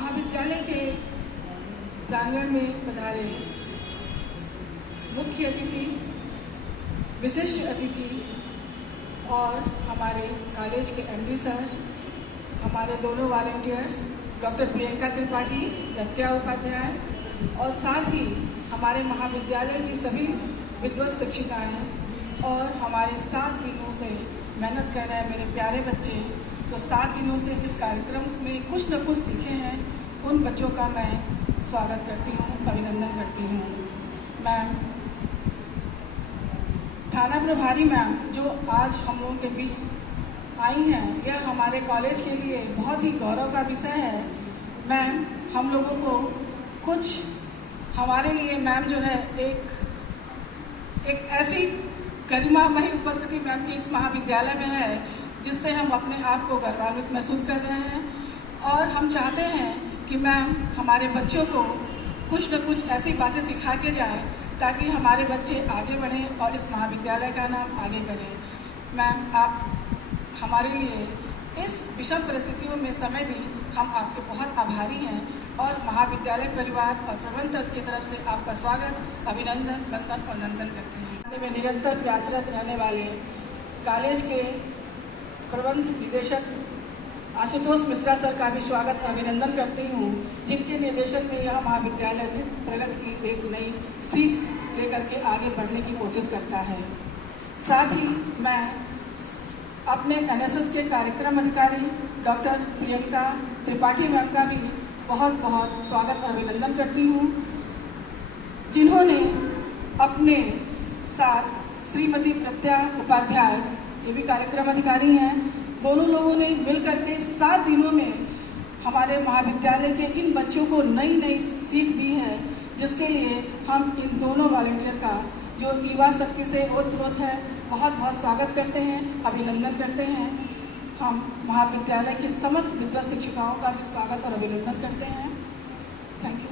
महाविद्यालय के प्रांगण में पधारे मुख्य अतिथि, विशिष्ट अतिथि और हमारे कॉलेज के एमडी सर, हमारे दोनों वॉलंटियर डॉक्टर प्रियंका त्रिपाठी, प्रत्या उपाध्याय और साथ ही हमारे महाविद्यालय की सभी विद्वत शिक्षिकाएँ और हमारे 7 दिनों से मेहनत कर रहे मेरे प्यारे बच्चे, तो 7 दिनों से इस कार्यक्रम में कुछ न कुछ सीखे हैं, उन बच्चों का मैं स्वागत करती हूँ, अभिनंदन करती हूँ। मैम, थाना प्रभारी मैम जो आज हम लोगों के बीच आई हैं, यह हमारे कॉलेज के लिए बहुत ही गौरव का विषय है। मैम, हम लोगों को कुछ हमारे लिए मैम जो है एक ऐसी गरिमामयी उपस्थिति मैम की इस महाविद्यालय में है जिससे हम अपने आप को गौरवान्वित महसूस कर रहे हैं और हम चाहते हैं कि मैम हमारे बच्चों को कुछ न कुछ ऐसी बातें सिखा के जाए ताकि हमारे बच्चे आगे बढ़ें और इस महाविद्यालय का नाम आगे करें। मैम, आप हमारे लिए इस विषम परिस्थितियों में समय दी, हम आपके बहुत आभारी हैं और महाविद्यालय परिवार और प्रबंधन की तरफ से आपका स्वागत, अभिनंदन, वंदन और नंदन करते हैं। में निरंतर प्रयासरत रहने वाले कॉलेज के प्रबंध निदेशक आशुतोष मिश्रा सर का भी स्वागत अभिनंदन करती हूँ, जिनके निर्देशन में यह महाविद्यालय प्रगति की एक नई सीख लेकर के आगे बढ़ने की कोशिश करता है। साथ ही मैं अपने एनएसएस के कार्यक्रम अधिकारी डॉक्टर प्रियंका त्रिपाठी मैम का भी बहुत बहुत स्वागत और अभिनंदन करती हूँ, जिन्होंने अपने साथ श्रीमती प्रत्या उपाध्याय, ये भी कार्यक्रम अधिकारी हैं, दोनों लोगों ने मिलकर के 7 दिनों में हमारे महाविद्यालय के इन बच्चों को नई नई सीख दी है, जिसके लिए हम इन दोनों वॉलंटियर का जो युवा शक्ति से ओतप्रोत है बहुत बहुत स्वागत करते हैं, अभिनंदन करते हैं। हम महाविद्यालय के समस्त विद्वत शिक्षिकाओं का भी स्वागत और अभिनंदन करते हैं। Thank you.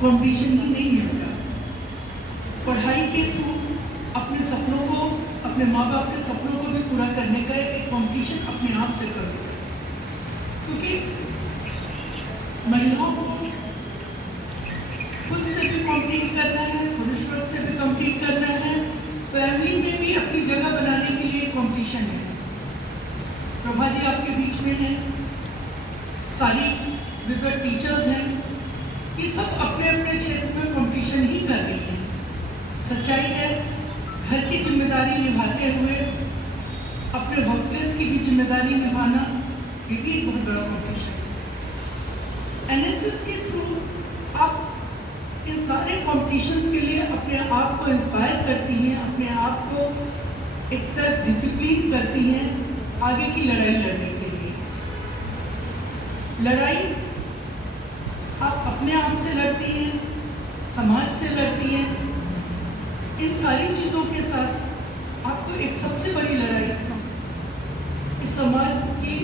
कॉम्पिटिशन ही नहीं होगा, पढ़ाई के थ्रू अपने सपनों को, अपने माँ बाप के सपनों को भी पूरा करने का एक कॉम्पिटिशन अपने आप से कर देगा, क्योंकि महिलाओं को खुद से भी कॉम्पीट करना है, पुरुष वर्ग से भी कॉम्पीट करना है, फैमिली में भी अपनी जगह बनाने के लिए कॉम्पिटिशन है। प्रभा जी आपके बीच में हैं, सारी विद्वत टीचर्स हैं, ये सब अपने अपने क्षेत्र में कंपटीशन ही कर रही है। सच्चाई है, घर की जिम्मेदारी निभाते हुए अपने वर्क प्लेस की भी जिम्मेदारी निभाना, ये भी एक बहुत बड़ा कंपटीशन है। एनएसएस के थ्रू आप इन सारे कॉम्पिटिशन्स के लिए अपने आप को इंस्पायर करती हैं, अपने आप को एक सेल्फ डिसिप्लिन करती हैं आगे की लड़ाई लड़ने के लिए। लड़ाई आप अपने आप से लड़ती हैं, समाज से लड़ती हैं, इन सारी चीज़ों के साथ आपको एक सबसे बड़ी लड़ाई इस समाज की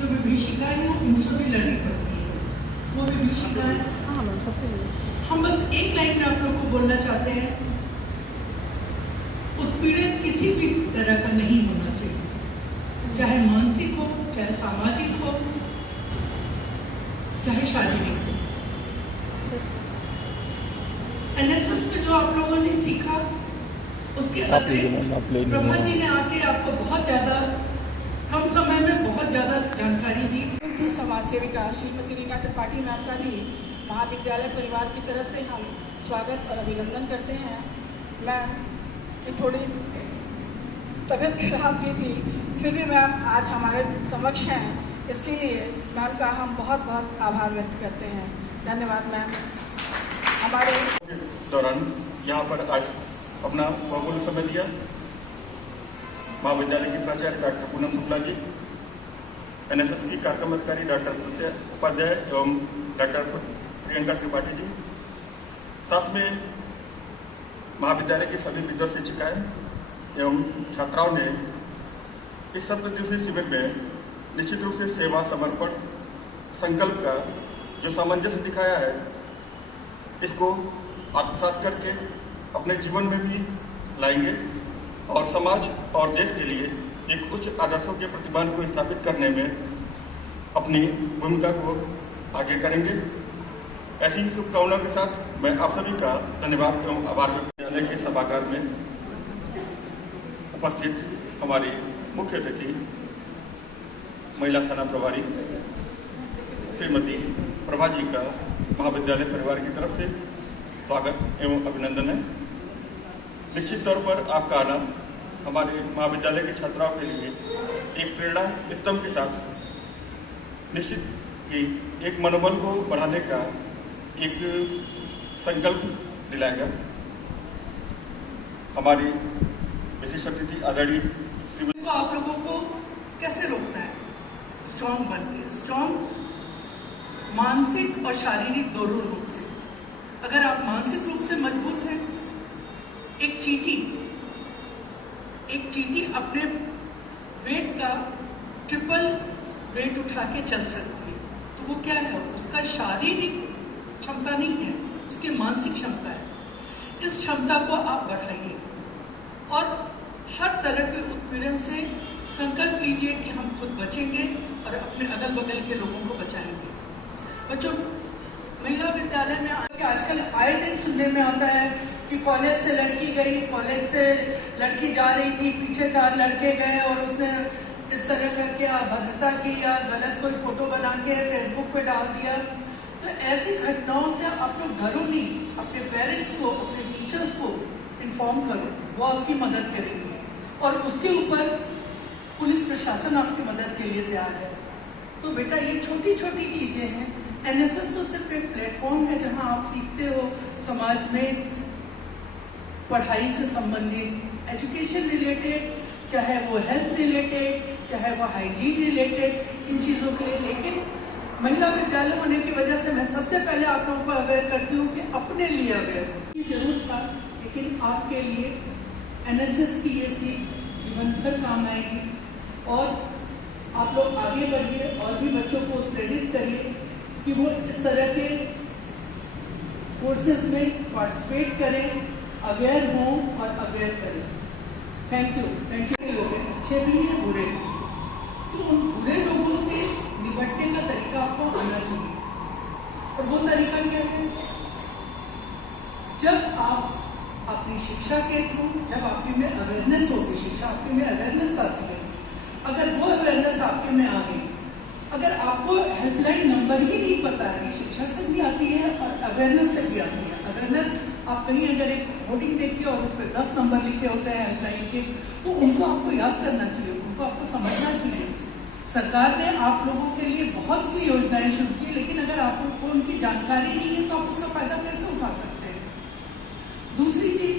जो विभीषिकाएं हैं उनसे भी लड़नी पड़ती है। वो विभीषिकाएं हम बस एक लाइन में आप लोग को बोलना चाहते हैं, उत्पीड़न किसी भी तरह का नहीं होना चाहिए, चाहे मानसिक हो, चाहे सामाजिक हो, चाहे शारीरिक हो। एनएसएस में जो आप लोगों ने सीखा उसके अतिरिक्त प्रभा जी ने आके आपको बहुत ज़्यादा कम समय में बहुत ज़्यादा जानकारी दी। समाज सेविका श्रीमती रीना त्रिपाठी मैम का भी महाविद्यालय परिवार की तरफ से हम स्वागत और अभिनंदन करते हैं। मैम की थोड़ी तबीयत खराब भी थी, फिर भी मैम आज हमारे समक्ष हैं, इसके लिए मैम का हम बहुत बहुत आभार व्यक्त करते हैं। धन्यवाद मैम। हमारे दौरान यहाँ पर आज अपना बहुमूल्य समय दिया महाविद्यालय की प्राचार्य डॉक्टर पूनम शुक्ला जी, एनएसएस की कार्यक्रम अधिकारी डॉक्टर प्रत्या उपाध्याय एवं डॉक्टर प्रियंका त्रिपाठी जी, साथ में महाविद्यालय की सभी विद्वत शिक्षिकाएं एवं छात्राओं ने इस 7 दिवसीय शिविर में निश्चित रूप से सेवा, समर्पण, संकल्प का जो सामंजस्य दिखाया है, इसको आत्मसात करके अपने जीवन में भी लाएंगे और समाज और देश के लिए एक उच्च आदर्शों के प्रतिमान को स्थापित करने में अपनी भूमिका को आगे करेंगे। ऐसी ही शुभकामनाओं के साथ मैं आप सभी का धन्यवाद एवं आभार व्यक्त करने के सभागार में उपस्थित हमारी मुख्य अतिथि महिला थाना प्रभारी श्रीमती प्रभा जी का महाविद्यालय परिवार की तरफ से स्वागत एवं अभिनंदन है। निश्चित तौर पर आपका आना हमारे महाविद्यालय के छात्राओं के लिए एक प्रेरणा स्तंभ के साथ निश्चित ही एक मनोबल को बढ़ाने का एक संकल्प दिलाएगा। हमारी विशिष्ट अतिथि आदरणीय श्रीमती आप लोगों को कैसे रोकना है? स्ट्रॉन्ग बनके, स्ट्रॉन्ग मानसिक और शारीरिक दोनों रूप से। अगर आप मानसिक रूप से मजबूत हैं, एक चींटी अपने वेट का ट्रिपल वेट उठा के चल सकती है। तो वो क्या है? उसका शारीरिक क्षमता नहीं है, उसकी मानसिक क्षमता है। इस क्षमता को आप बढ़ाइए और हर तरह के उत्पीड़न से संकल्प लीजिए कि हम खुद बचेंगे और अपने अगल बगल के लोगों को बचाएंगे। बच्चों, महिला विद्यालय में आजकल आए दिन सुनने में आता है कि कॉलेज से लड़की गई, कॉलेज से लड़की जा रही थी, पीछे 4 लड़के गए और उसने इस तरह करके अभद्रता की या गलत कोई फोटो बना के फेसबुक पे डाल दिया। तो ऐसी घटनाओं से आप लोग डरो नहीं, अपने पेरेंट्स को, अपने टीचर्स को इन्फॉर्म करो, वो आपकी मदद करेंगे और उसके ऊपर पुलिस प्रशासन आपकी मदद के लिए तैयार है। तो बेटा, ये छोटी छोटी चीजें हैं। एनएसएस तो सिर्फ एक प्लेटफॉर्म है जहां आप सीखते हो समाज में पढ़ाई से संबंधित, एजुकेशन रिलेटेड, चाहे वो हेल्थ रिलेटेड, चाहे वो हाइजीन रिलेटेड, इन चीज़ों के लिए। लेकिन महिला विद्यालय होने की वजह से मैं सबसे पहले आप लोगों को अवेयर करती हूँ कि अपने लिए अवेयर की जरूरत था, लेकिन आपके लिए एनएसएस की ये सीख जीवन भर काम आएगी। और आप लोग आगे बढ़िए और भी बच्चों को प्रेरित करिए कि वो इस तरह के कोर्सेज में पार्टिसिपेट करें, अवेयर हों और अवेयर करें। Thank you. लोग अच्छे भी हैं, बुरे हैं, तो उन बुरे लोगों से निपटने का तरीका आपको आना चाहिए। और वो तरीका क्या है? जब आप अपनी शिक्षा के थ्रू, जब आपके में अवेयरनेस होगी, शिक्षा आपके में अवेयरनेस आती है, अगर वो अवेयरनेस आपके में आ गई, अगर आपको हेल्पलाइन नंबर ही नहीं पता है कि शिक्षा से भी आती है और अवेयरनेस से भी आती है। अवेयरनेस आप कहीं अगर एक होर्डिंग देखिए और उस पर 10 नंबर लिखे होते हैं हेल्पलाइन के, तो उनको आपको याद करना चाहिए, उनको आपको समझना चाहिए। सरकार ने आप लोगों के लिए बहुत सी योजनाएं शुरू की, लेकिन अगर आपको उनकी जानकारी नहीं है तो आप उसका फायदा कैसे उठा सकते हैं? दूसरी चीज,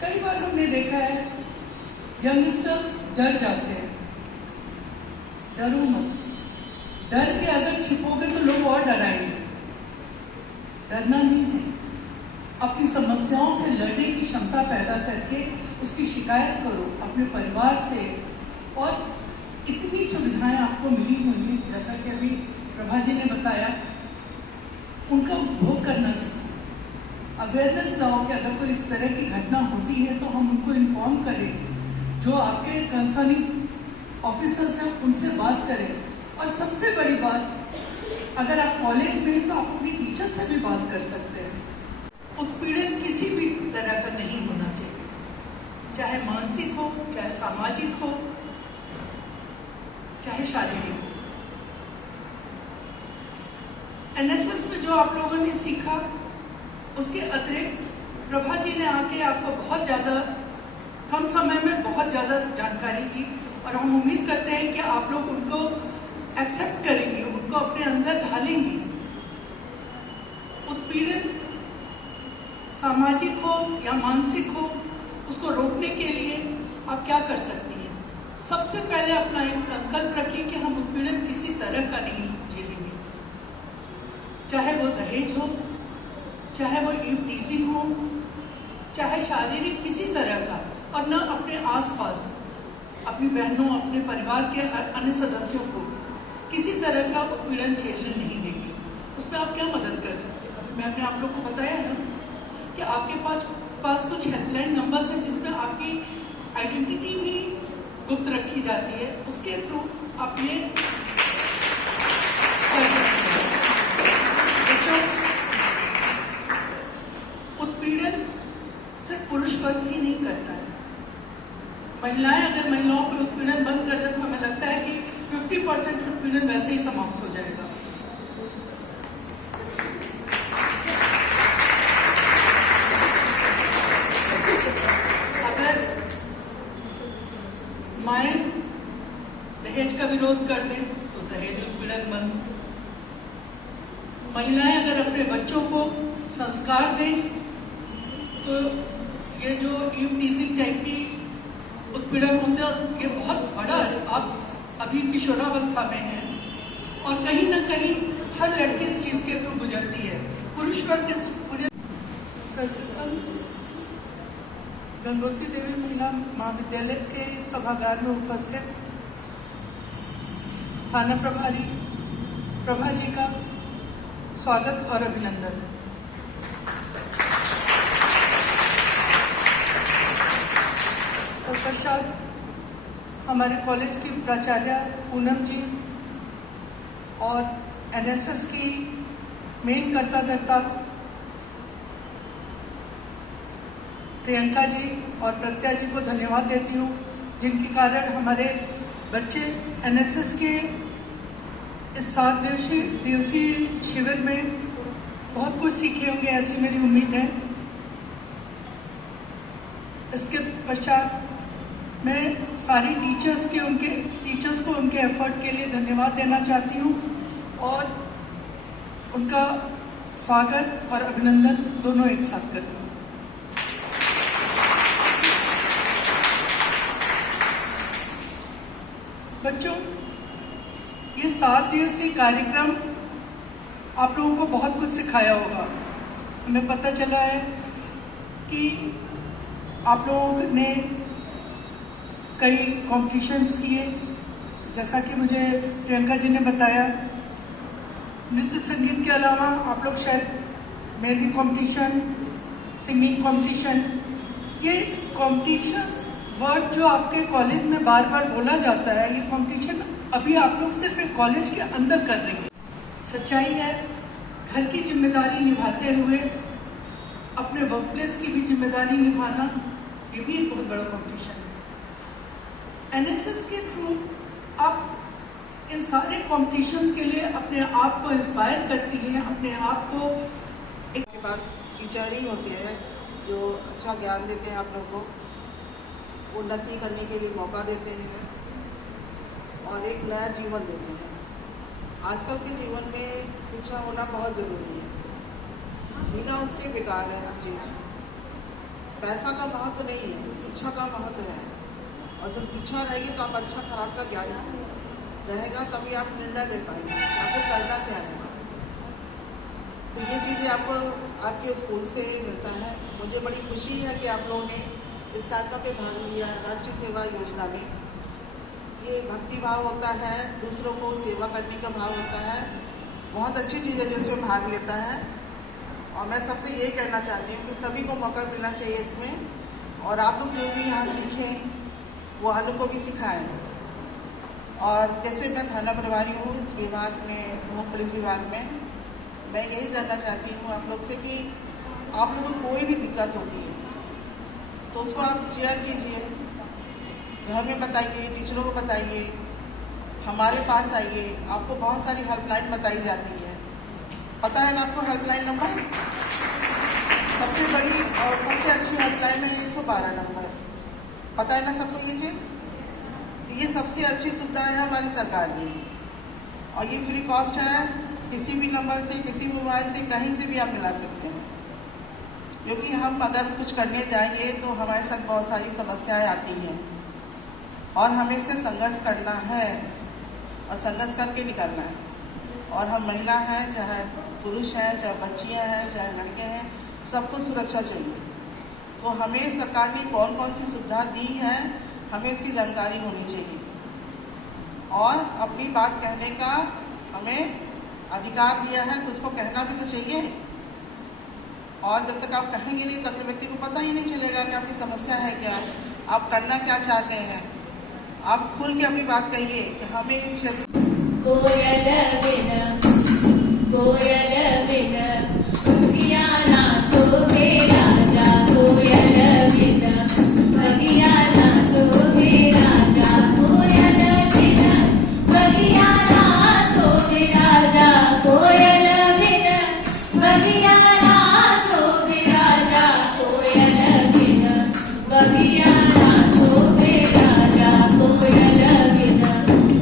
कई बार हमने देखा है यंगस्टर्स डर जाते हैं। डरो मत, डर के अगर छिपोगे तो लोग और डराएंगे। डरना नहीं है, अपनी समस्याओं से लड़ने की क्षमता पैदा करके उसकी शिकायत करो अपने परिवार से। और इतनी सुविधाएं आपको मिली हुई हैं, जैसा कि अभी प्रभा जी ने बताया, उनका उपभोग करना सीखो। अवेयरनेस लाओ कि अगर कोई इस तरह की घटना होती है तो हम उनको इन्फॉर्म करें, जो आपके कंसर्निंग ऑफिसर्स हैं उनसे बात करें। और सबसे बड़ी बात, अगर आप कॉलेज में हैं तो आप अपनी टीचर से भी बात कर सकते हैं। उत्पीड़न किसी भी तरह का नहीं होना चाहिए, चाहे मानसिक हो, चाहे सामाजिक हो, चाहे शारीरिक हो। एनएसएस में जो आप लोगों ने सीखा, उसके अतिरिक्त प्रभा जी ने आके आपको बहुत ज़्यादा कम समय में बहुत ज़्यादा जानकारी दी और हम उम्मीद करते हैं कि आप लोग उनको एक्सेप्ट करेंगे, उनको अपने अंदर ढालेंगे। उत्पीड़न सामाजिक हो या मानसिक हो, उसको रोकने के लिए आप क्या कर सकती हैं? सबसे पहले अपना एक संकल्प रखिए कि हम उत्पीड़न किसी तरह का नहीं झेलेंगे, चाहे वो दहेज हो, चाहे वो टीजिंग हो, चाहे शारीरिक किसी तरह का। और न अपने आसपास अपनी बहनों, अपने परिवार के अन्य सदस्यों को किसी तरह का उत्पीड़न झेलने नहीं देंगे। उसमें आप क्या मदद कर सकते हैं? मैंने आप लोग को बताया ना कि आपके पास कुछ हेल्पलाइन नंबर्स हैं जिसमें आपकी आइडेंटिटी गुप्त रखी जाती है, उसके थ्रू आप ये कर सकते हैं। बच्चों, उत्पीड़न सिर्फ पुरुष वर्ग ही नहीं करता है। महिलाएं अगर महिलाओं पे उत्पीड़न बंद कर दें तो हमें लगता है कि 50% उत्पीड़न वैसे ही समाप्त हो जाएगा। अगर माएं दहेज का विरोध कर दें तो दहेज उत्पीड़न बंद। महिलाएं अगर अपने बच्चों को संस्कार दें तो ये जो टीजिंग टाइप की उत्पीड़न होते हैं ये बहुत बड़ा है। आप अभी किशोरावस्था में हैं और कहीं ना कहीं हर लड़की इस चीज के थ्रू गुजरती है। पुरुष वर्ग के पूरे सर्वप्रथम गंगोत्री देवी महिला महाविद्यालय के सभागार में उपस्थित थाना प्रभारी प्रभा जी का स्वागत और अभिनंदन। तत्पश्चात हमारे कॉलेज की प्राचार्य पूनम जी और एनएसएस की मेन कर्ता प्रियंका जी और प्रत्या जी को धन्यवाद देती हूँ, जिनके कारण हमारे बच्चे एनएसएस के इस 7 दिवसीय शिविर में बहुत कुछ सीखे होंगे, ऐसी मेरी उम्मीद है। इसके पश्चात मैं सारी टीचर्स को उनके एफर्ट के लिए धन्यवाद देना चाहती हूँ और उनका स्वागत और अभिनंदन दोनों एक साथ करती हूँ। बच्चों, ये 7 दिवसीय कार्यक्रम आप लोगों को बहुत कुछ सिखाया होगा। हमें पता चला है कि आप लोगों ने कई कॉम्पिटिशन्स किए, जैसा कि मुझे प्रियंका जी ने बताया। नृत्य संगीत के अलावा आप लोग शायद मेहंदी कंपटीशन, सिंगिंग कंपटीशन, ये कॉम्पिटिशन्स वर्ड जो आपके कॉलेज में बार बार बोला जाता है, ये कंपटीशन अभी आप लोग सिर्फ एक कॉलेज के अंदर कर रहे हैं। सच्चाई है, घर की जिम्मेदारी निभाते हुए अपने वर्क प्लेस की भी जिम्मेदारी निभाना, ये भी एक बहुत बड़ा कंपटीशन है। एनएसएस के थ्रू आप इन सारे कॉम्पिटिशन्स के लिए अपने आप को इंस्पायर करती हैं, अपने आप को के बाद टीचर ही होते हैं जो अच्छा ज्ञान देते हैं, आप लोगों को उन्नति करने के लिए मौका देते हैं और एक नया जीवन देते हैं। आजकल के जीवन में शिक्षा होना बहुत ज़रूरी है, बिना उसके बेकार है हर चीज़। पैसा का महत्व नहीं है, शिक्षा का महत्व है। और जब शिक्षा रहेगी तो आप अच्छा खराब का ज्ञान रहेगा, तभी आप निर्णय ले पाएंगे आपको करना क्या है। तो ये चीज़ें आपको आपके स्कूल से मिलता है। मुझे बड़ी खुशी है कि आप लोगों ने इस कार्यक्रम पे भाग लिया है। राष्ट्रीय सेवा योजना में ये भक्ति भाव होता है, दूसरों को सेवा करने का भाव होता है। बहुत अच्छी चीज़ है जो इसमें भाग लेता है। और मैं सबसे ये कहना चाहती हूँ कि सभी को मौका मिलना चाहिए इसमें, और आप लोग जो भी यहाँ सीखें वो अन्य को भी सिखाएं। और जैसे मैं थाना प्रभारी हूँ इस विभाग में, हूँ पुलिस विभाग में, मैं यही जानना चाहती हूँ आप लोग से कि आप लोगों को कोई भी दिक्कत होती है तो उसको आप शेयर कीजिए, घर में बताइए, टीचरों को बताइए, हमारे पास आइए। आपको बहुत सारी हेल्पलाइन बताई जाती है। पता है ना आपको हेल्पलाइन नंबर? सबसे बड़ी और सबसे अच्छी हेल्पलाइन है 112 नंबर। पता है ना सबको ये चीज़? तो ये सबसे अच्छी सुविधा है हमारी सरकार की, और ये फ्री कॉस्ट है। किसी भी नंबर से, किसी मोबाइल से, कहीं से भी आप मिला सकते हैं। क्योंकि हम अगर कुछ करने जाएंगे तो हमारे साथ बहुत सारी समस्याएं आती हैं और हमें इससे संघर्ष करना है और संघर्ष करके निकलना है। और हम महिला हैं, चाहे पुरुष हैं, चाहे बच्चियां हैं, चाहे लड़के हैं, सबको सुरक्षा चाहिए। तो हमें सरकार ने कौन कौन सी सुविधा दी है, हमें इसकी जानकारी होनी चाहिए और अपनी बात कहने का हमें अधिकार दिया है तो उसको कहना भी तो चाहिए। और जब तक आप कहेंगे नहीं तो अगले व्यक्ति को पता ही नहीं चलेगा कि आपकी समस्या है क्या, आप करना क्या चाहते हैं। आप खुल के अपनी बात कहिए कि हमें इस क्षेत्र कोयल बिन बगिया ना शोभे राजा, कोयल बिन बगिया ना शोभे राजा, कोयल बिन बगिया ना शोभे राजा, कोयल बिन बगिया ना शोभे राजा, कोयल बिन बगिया ना शोभे राजा, कोयल बिन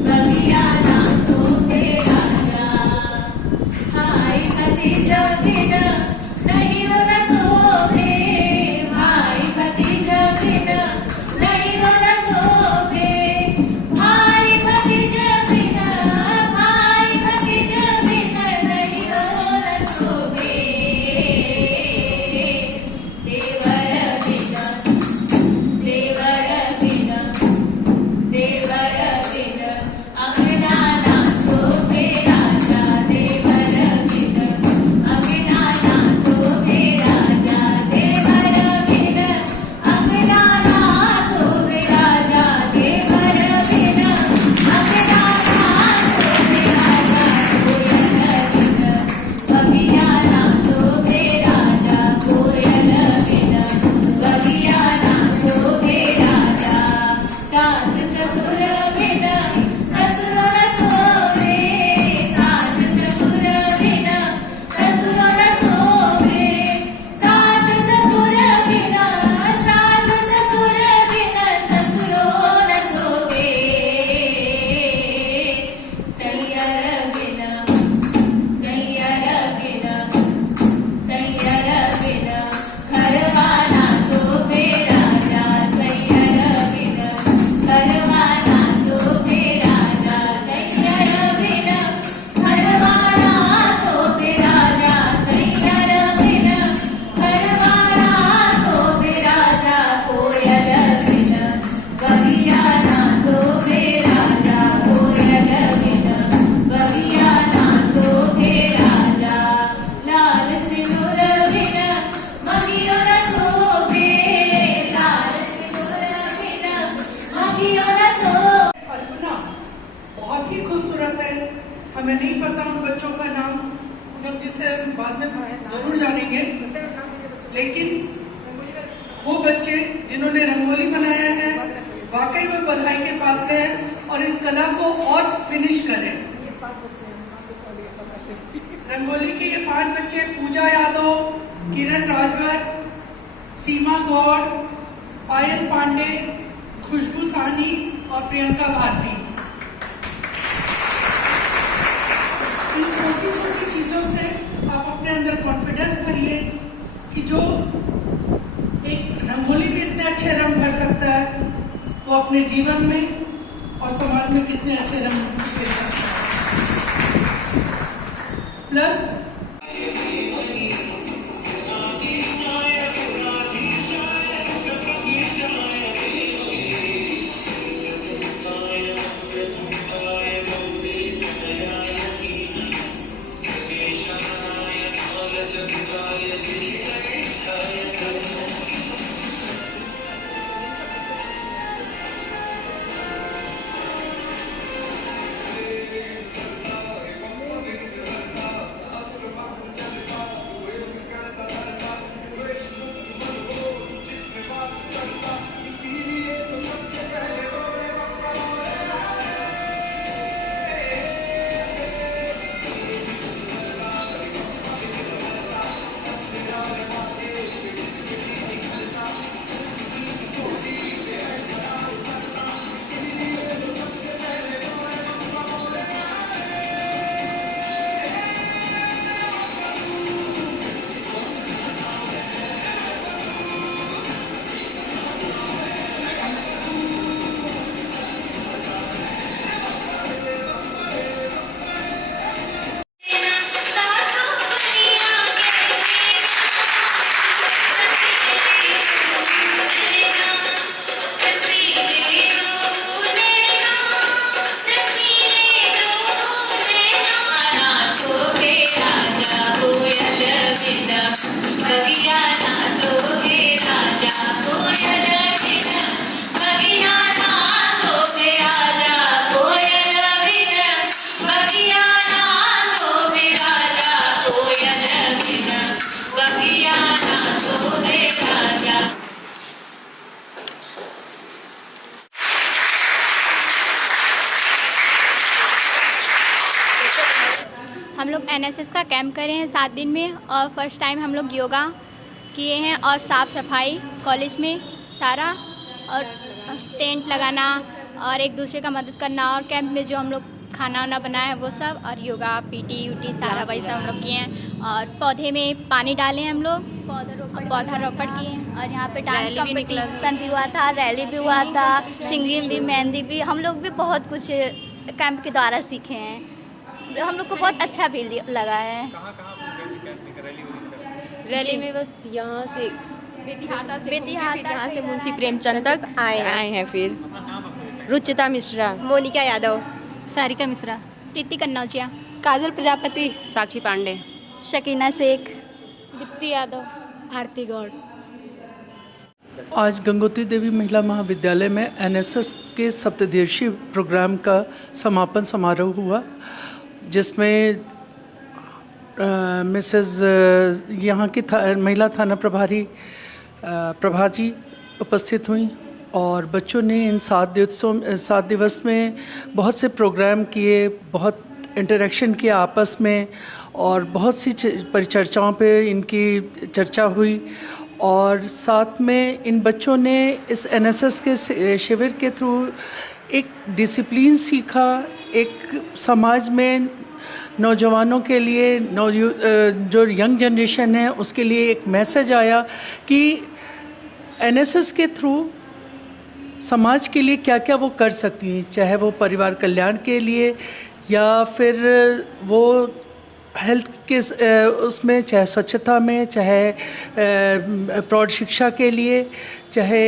बगिया ना शोभे राजा। भाई भतीजा बिन नहीं हो न शोभे, भाई भतीजा बिन नहीं हो न शोभे, भाई भतीजा बिन नहीं हो न शोभे, देवर बिन अंगना ना शोभे राजा, देवर बिन अंगना ना शोभे राजा, देवर बिन अंगना ना शोभे राजा, देवर बिन अंगना ना शोभे राजा, कोयल बिन बगिया ना शोभे राजा, कोयल बिन बगिया ना शोभे राजा। सास ससुर बिन ससुर न शोभे, सास ससुर बिन ससुर न शोभे, सास ससुर बिन ससुरो न शोभे, सैयर बिन घरवा ना शोभे राजा, सैयर बिन घरवा ना शोभे राजा, सैयर बिन घरवा ना शोभे राजा, सैयर बिन घरवा ना शोभे राजा, कोयल बिन बगिया ना शोभे राजा, कोयल बिन बगिया ना शोभे राजा। लाल सिंदूर बिन मगियो न शोभे, लाल सिंदूर बिन मगियो न शोभे। कल्पना बहुत ही खूबसूरत है। हमें नहीं पता उन बच्चों का नाम, उन्हें जिसे बाद में जरूर जानेंगे, लेकिन वो बच्चे जिन्होंने रंगोली बनाया है वाकई में बधाई के पात्र हैं और इस कला को और फिनिश करें। रंगोली के ये 5 बच्चे पूजा यादव, किरण राजभर, सीमा गौड़, पायल पांडे, खुशबू सानी और प्रियंका भारती। इन छोटी छोटी चीजों से आप अपने अंदर कॉन्फिडेंस भरिए कि जो एक रंगोली भी इतने अच्छे रंग भर सकता है, वो अपने जीवन में और समाज में कितने अच्छे रंग भर सकता है। प्लस लोग एनएसएस का कैंप करे हैं 7 दिन में, और फर्स्ट टाइम हम लोग योगा किए हैं और साफ़ सफाई कॉलेज में सारा, और टेंट लगाना और एक दूसरे का मदद करना, और कैंप में जो हम लोग खाना वाना बनाया है वो सब, और योगा पीटी यूटी सारा वही सब हम लोग किए हैं। और पौधे में पानी डाले हैं हम लोग, पौधारोपण किए हैं, और यहाँ पे डांस कंपटीशन भी हुआ था, रैली भी हुआ था, सिंगिंग भी, मेहंदी भी, हम लोग भी बहुत कुछ कैंप के द्वारा सीखे हैं। हम लोग को बहुत अच्छा भी लगा है। रैली में बस यहाँ से बेतिहाता से मुंशी प्रेमचंद तक आए हैं। फिर रुचिता मिश्रा, मोनिका यादव, सारिका मिश्रा, प्रीति कन्नौजिया, काजल प्रजापति, साक्षी पांडे, शकीना शेख, दीप्ति यादव, आरती गौड़। आज गंगोत्री देवी महिला महाविद्यालय में एनएसएस के सप्तदिवसीय प्रोग्राम का समापन समारोह हुआ, जिसमें मिसेस यहाँ की महिला थाना प्रभारी प्रभा जी उपस्थित हुई, और बच्चों ने इन 7 दिवस में बहुत से प्रोग्राम किए, बहुत इंटरेक्शन किया आपस में, और बहुत सी परिचर्चाओं पे इनकी चर्चा हुई। और साथ में इन बच्चों ने इस एनएसएस के शिविर के थ्रू एक डिसिप्लिन सीखा, एक समाज में नौजवानों के लिए, जो यंग जनरेशन है उसके लिए एक मैसेज आया कि एनएसएस के थ्रू समाज के लिए क्या क्या वो कर सकती हैं, चाहे वो परिवार कल्याण के लिए या फिर वो हेल्थ के उसमें, चाहे स्वच्छता में, चाहे प्रौढ़ शिक्षा के लिए, चाहे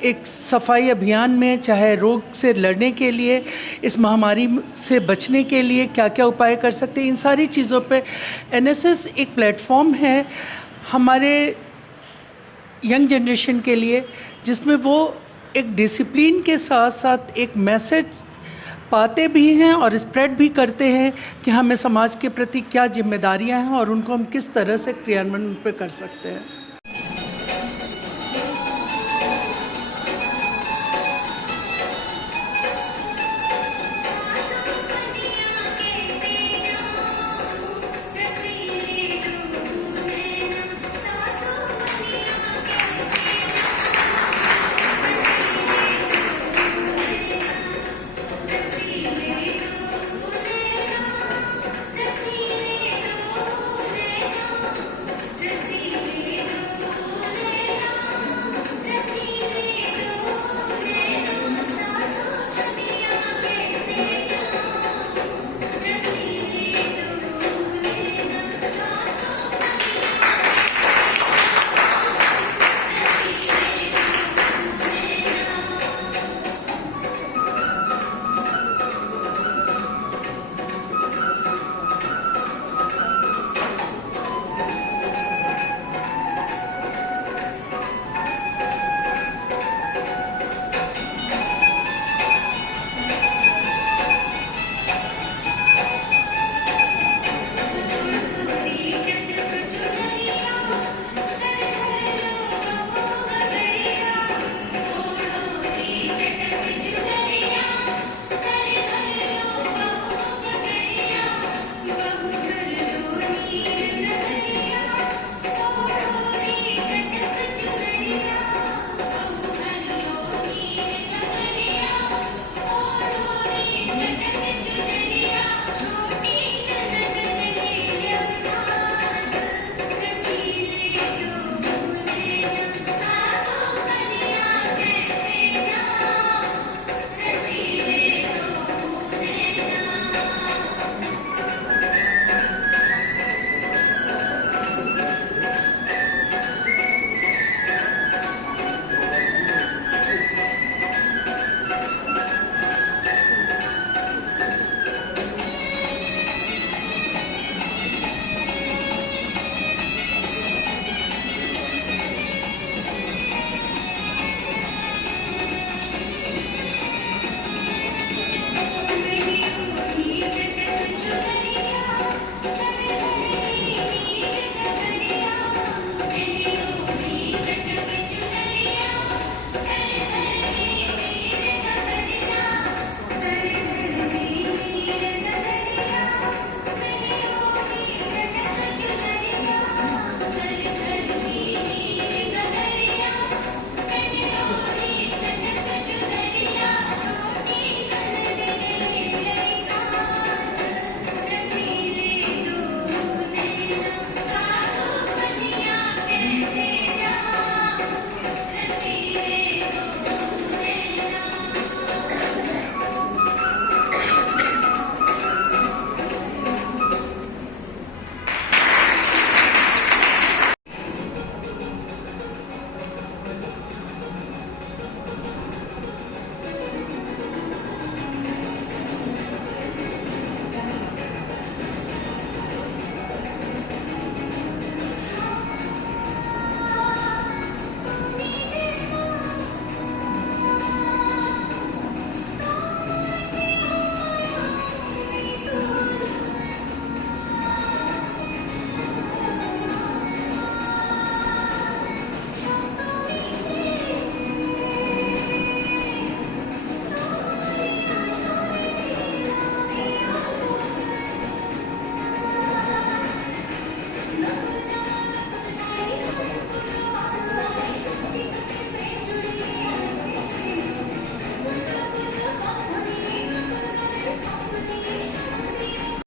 एक सफाई अभियान में, चाहे रोग से लड़ने के लिए, इस महामारी से बचने के लिए क्या क्या उपाय कर सकते हैं, इन सारी चीज़ों पे एनएसएस एक प्लेटफॉर्म है हमारे यंग जनरेशन के लिए, जिसमें वो एक डिसिप्लिन के साथ साथ एक मैसेज पाते भी हैं और स्प्रेड भी करते हैं कि हमें समाज के प्रति क्या जिम्मेदारियां हैं और उनको हम किस तरह से क्रियान्वयन पे कर सकते हैं।